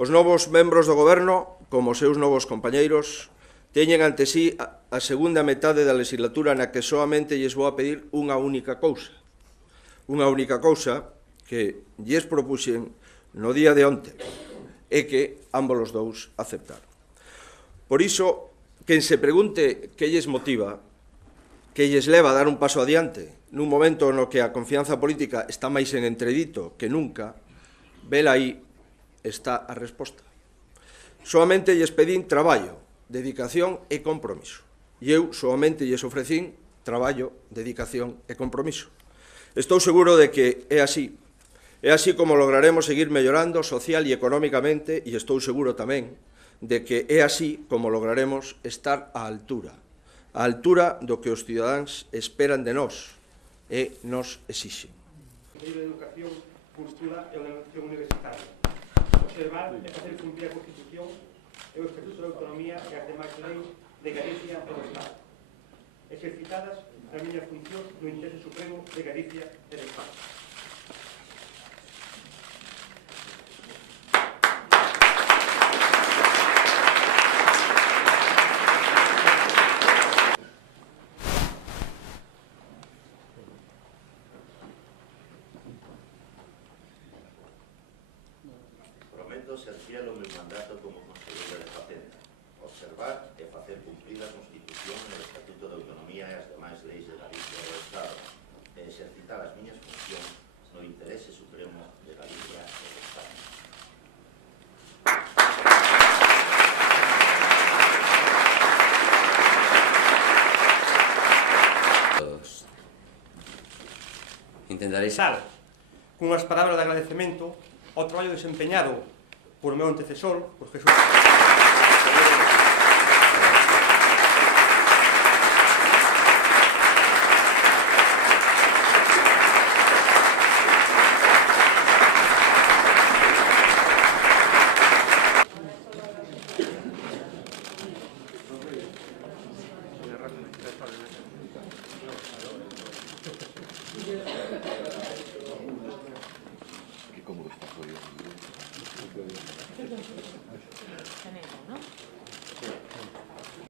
Os novos membros do Goberno, como os seus novos compañeiros, teñen ante sí a segunda metade da legislatura na que soamente lles vou a pedir unha única cousa que lles propuxen no día de onte e que ambos os dous aceptaron. Por iso, quen se pregunte que lles motiva, que lles leva a dar un paso adiante nun momento no que a confianza política está máis en entredito que nunca, vela aí está a resposta. Soamente lles pedín traballo, dedicación e compromiso. E eu soamente lles ofrecín traballo, dedicación e compromiso. Estou seguro de que é así. É así como lograremos seguir mellorando social e económicamente, e estou seguro tamén de que é así como lograremos estar á altura do que os cidadáns esperan de nós e nos exixen. A Lei de Educación postula a educación universitaria. Observar e facer cumprir a Constitución e o Estatuto de Autonomía e as demais leis de Galicia e do Estado, exercitadas na miña función no interese supremo de Galicia e do Estado. Prometo ser fiel ao meu mandato como conselleiro de Facenda, observar e facer cumprir a Constitución e o Estatuto de Autonomía e as demais leis de Galicia e do Estado, e exercitar as miñas funcións no interese supremo de Galicia e do Estado. Intentarei Cunhas palabras de agradecemento ao traballo desempeñado por meu antecesor, por Jesús.